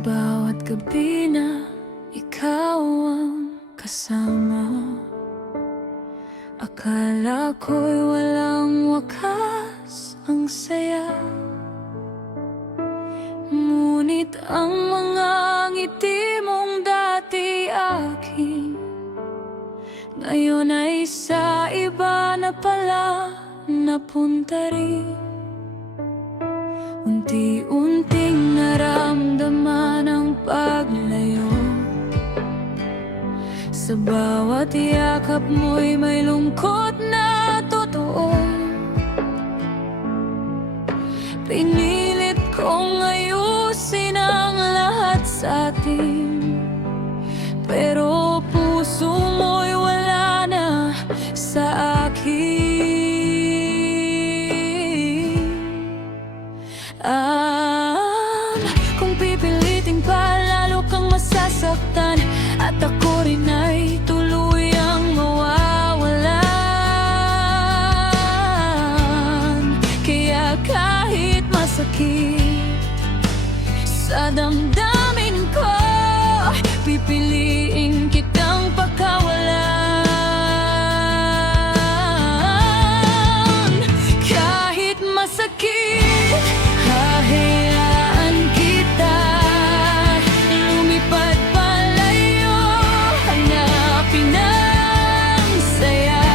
bawat gabi na ikaw ang kasama, akala ko'y walang wakas ang saya. Ngunit ang mga ngiti mong dati akin, ngayon ay sa iba na pala napunta rin. Unti-unting naramdaman ang paglayo, sa bawat yakap mo'y may lungkot na totoo. Pinilit kong ayusin ang lahat sa atin, pero puso mo'y wala na sa akin. Kung pipilitin pa, lalo kang masasaktan, at ako rin ay tuluyang mawawalan. Kaya kahit masakit sa damdamin ko, pipiliin kitang pakawalan. Kahit masakit, hahayaan kita lumipad palayo, hanapin ang saya.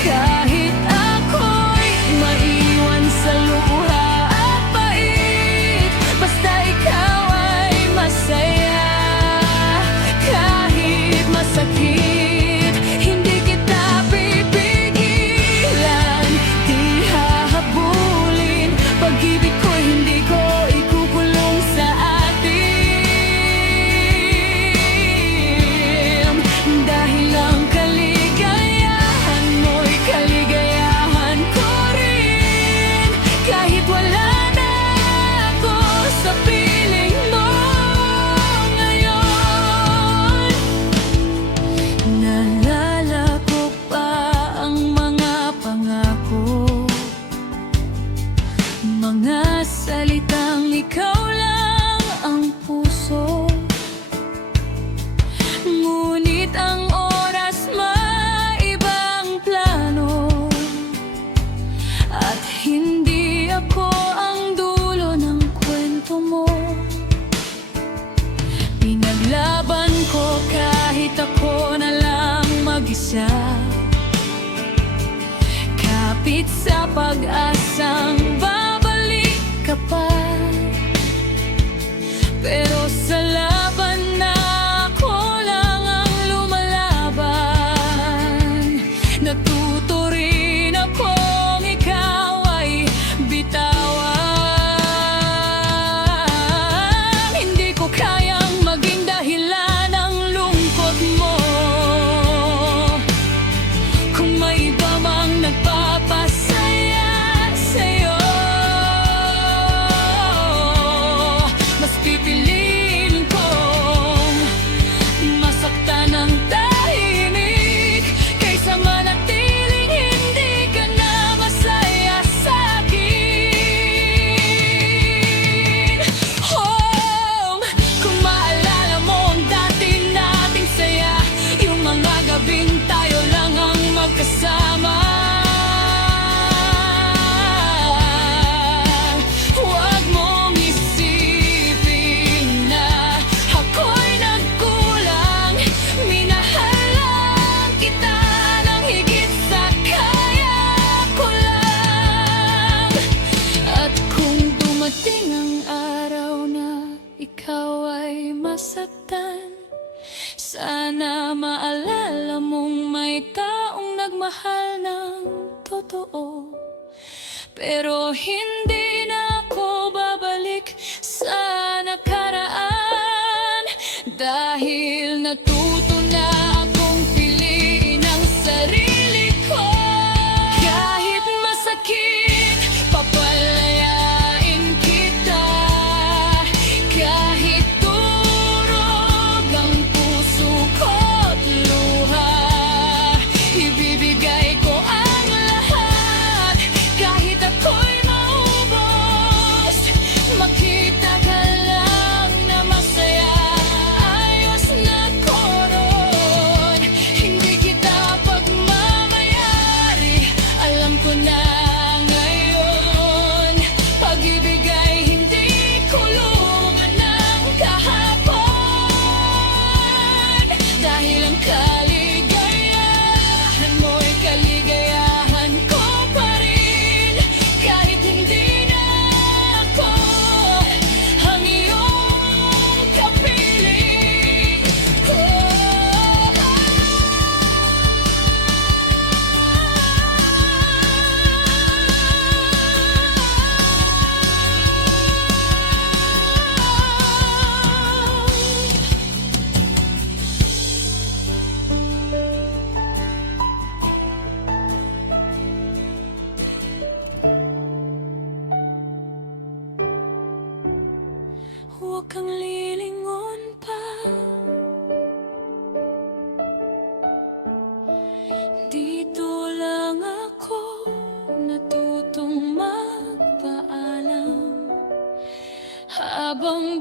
Kahit ako'y maiwan sa luha at pait, basta ikaw ay masaya. Kahit masakit, hindi kita pipigilan, di hahabulin. Pag-ibig ko hindi ko ikukulong sa atin, dahil ang kaligayahan mo'y kaligayahan ko rin. Kahit wala na ako sa piling mo ngayon, naalala ko pa ang mga pangako, mga salitang ikaw lang ang puso. Ngunit ang oras maibang plano, at hindi ako ang dulo ng kwento mo. Pinaglaban ko kahit ako na lang mag-isa, kapit sa pag-asang babalik ka pa. Pero sa laban na ako lang ang lumalaban, natuto rin akong ikaw ay bitawan. Hindi ko kayang maging dahilan ng lungkot mo, kung may iba mang nagpapasaya sa'yo. Mas pipiliin kong masaktan ng tahimik, kaysa manatiling hindi ka na masaya sa'kin. Kung maalala mo ang dati nating saya, yung mga gabing tayo lang ang magkasama, huwag mong isipin na ako'y nagkulang. Minahal lang kita ng higit sa kaya ko lang. At kung dumating ang araw na ikaw ay masaktan, sana maalala mong may taong nagmahal ng totoo. Pero hindi na ako babalik sa nakaraan, dahil natuto na akong piliin ang sarili ko. Kahit masakit, papalayain kita. Kahit durog ang puso ko't luha, ibibigay ko ang lahat. Kahit ako'y maubos, makita ka lang. Huwag kang lilingon pa. Dito lang ako natutong magpaalam habang